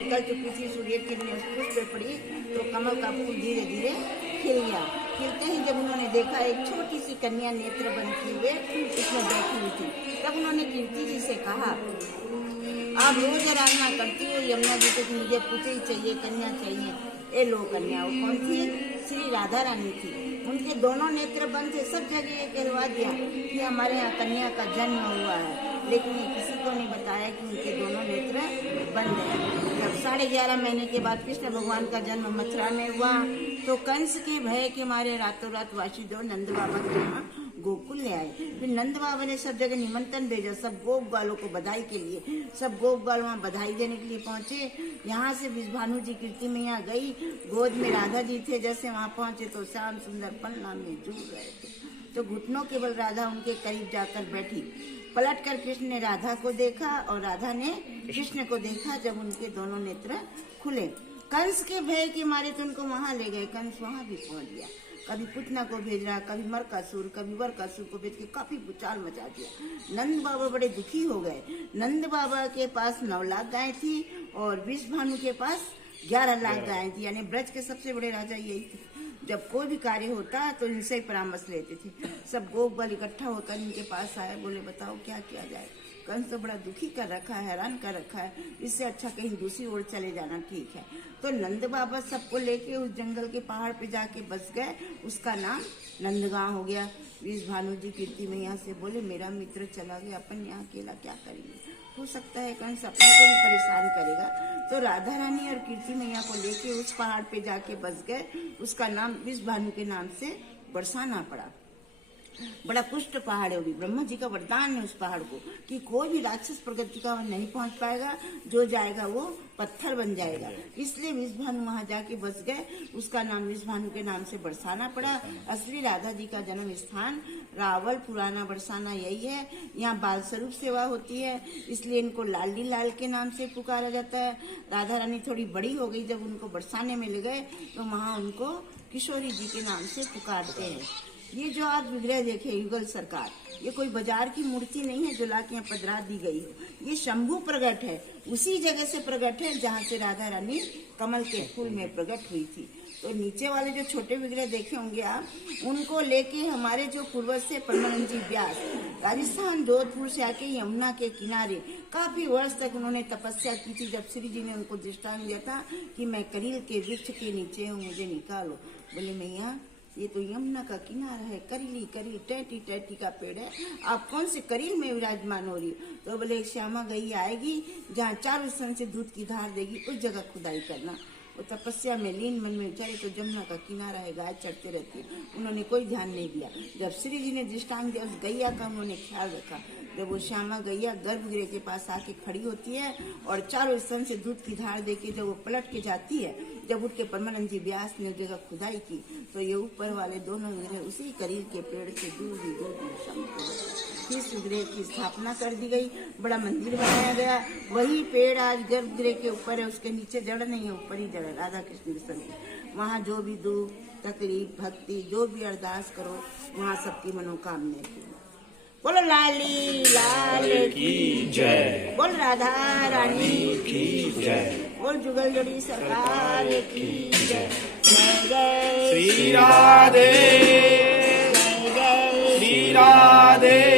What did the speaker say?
निकल चुकी थी, सूर्य किरणें उस पे पड़ी तो कमल का फूल धीरे धीरे खिल गया। खिलते ही जब उन्होंने देखा एक छोटी सी कन्या नेत्र बंद किए हुए उसमें बैठी हुई थी, तब उन्होंने कीर्ति जी से कहा, आप रोज आराधना करती हो यमुना जी को, मुझे पूछे ही चाहिए, कन्या चाहिए। ये लो कन्या। वो कौन थी? श्री राधा रानी थी। उनके दोनों नेत्र बंद थे। सब जगह ये कहलवा दिया कि हमारे यहाँ कन्या का जन्म हुआ है, लेकिन ये किसी को नहीं बताया कि उनके दोनों नेत्र बंद है। जब 11.5 महीने के बाद कृष्ण भगवान का जन्म मथुरा में हुआ तो कंस के भय के मारे रातों रात वासुदेव नंद बाबा के यहाँ गोकुल ले आए। फिर नंद बाबा ने सब जगह निमंत्रण भेजा, सब गोप ग्वालों को बधाई के लिए। सब गोप ग्वाल वहाँ बधाई देने के लिए पहुंचे। यहाँ से विश्वभानु जी कीर्ति में यहाँ गई, गोद में राधा जी थे। जैसे वहाँ पहुंचे तो श्याम सुंदर पन्ना में झूल रहे थे, तो घुटनों केवल राधा उनके करीब जाकर बैठी। पलट कर कृष्ण ने राधा को देखा और राधा ने कृष्ण को देखा। जब उनके दोनों नेत्र खुले, कंस के भय के मारे तो उनको वहां ले गए। कंस वहां भी पहुंच गया, कभी पुतना को भेज रहा, कभी मरकासुर, कभी वरकासुर को भेज के काफी भूचाल मचा दिया। नंद बाबा बड़े दुखी हो गए। नंद बाबा के पास 9 लाख गायें थी और विश्वभानु के पास 11 लाख गायें थी। यानी ब्रज के सबसे बड़े राजा यही थे। जब कोई भी कार्य होता तो इनसे ही परामर्श लेते थे। सब गोप बल इकट्ठा होकर इनके पास आए, बोले बताओ क्या किया जाए। कंस तो बड़ा दुखी कर रखा है, हैरान कर रखा है, इससे अच्छा कहीं दूसरी ओर चले जाना ठीक है। तो नंद बाबा सबको लेके उस जंगल के पहाड़ पे जाके बस गए। उसका नाम नंदगांव हो गया। विश्वभानु जी कीर्ति मैया से बोले, मेरा मित्र चला गया, अपन यहाँ अकेला क्या करेंगे। हो सकता है कंस अपने को भी परेशान करेगा। तो राधा रानी और कीर्ति मैया को लेके उस पहाड़ पे जाके बस गए। उसका नाम विश्वभानु के नाम से बरसाना पड़ा। बड़ा पुष्ट पहाड़ है, वो भी ब्रह्मा जी का वरदान है उस पहाड़ को कि कोई भी राक्षस प्रगति का नहीं पहुंच पाएगा, जो जाएगा वो पत्थर बन जाएगा। इसलिए विश्वभानु वहां जाके बस गए। उसका नाम विश्वभानु के नाम से बरसाना पड़ा। असली राधा जी का जन्म स्थान रावल पुराना बरसाना यही है। यहाँ बाल स्वरूप सेवा होती है, इसलिए इनको लाली लाल के नाम से पुकारा जाता है। राधा रानी थोड़ी बड़ी हो गई, जब उनको बरसाने में ले गए तो वहाँ उनको किशोरी जी के नाम से पुकारते हैं। ये जो आप विग्रह देखे युगल सरकार, ये कोई बाजार की मूर्ति नहीं है जो लाके यहाँ पधरा दी गई हो। ये शंभु प्रगट है, उसी जगह से प्रगट है जहाँ से राधा रानी कमल के फूल में प्रगट हुई थी। तो नीचे वाले जो छोटे विग्रह देखे होंगे आप, उनको लेके हमारे जो पूर्वज से परमानंद जी व्यास राजस्थान जोधपुर से आके यमुना के किनारे काफी वर्ष तक उन्होंने तपस्या की थी। जब श्री जी ने उनको दृष्टांत दिया था कि मैं करील के वृक्ष के नीचे हूँ, मुझे निकालो। बोले मैया ये तो यमुना का किनारा है, करीली करील टैटी टैटी का पेड़ है, आप कौन से करील में विराजमान हो रही हो। तो बोले श्यामा गई आएगी जहाँ चारों सन से दूध की धार देगी, उस जगह खुदाई करना। वो तपस्या में लीन मन में विचारे तो जमुना का किनारा है, गाय चढ़ते रहती है। उन्होंने कोई ध्यान नहीं दिया। जब श्री जी ने दृष्टांत दिया उस गैया का उन्होंने ख्याल रखा। जब वो श्यामा गैया गर्भगृह के पास आके खड़ी होती है और चारों स्तन से दूध की धार देके जब वो पलट के जाती है, जब उठ के परमानंद जी व्यास ने जगह खुदाई की तो ये ऊपर वाले दोनों विग्रह उसी करील के पेड़ से दूर ही फिर विग्रह की स्थापना कर दी गई। बड़ा मंदिर बनाया गया। वही पेड़ आज गर्भगृह के ऊपर है, उसके नीचे जड़ नहीं है, ऊपर ही जड़ है। राधा कृष्ण की वहाँ जो भी दुख तकलीफ भक्ति जो भी अरदास करो वहाँ सबकी मनोकामना की। बोलो लाली लाल की जय, बोल राधा रानी की जय, बोल जुगल जोड़ी सरकार की जय। जय जय श्री राधे, जय जय श्री राधे।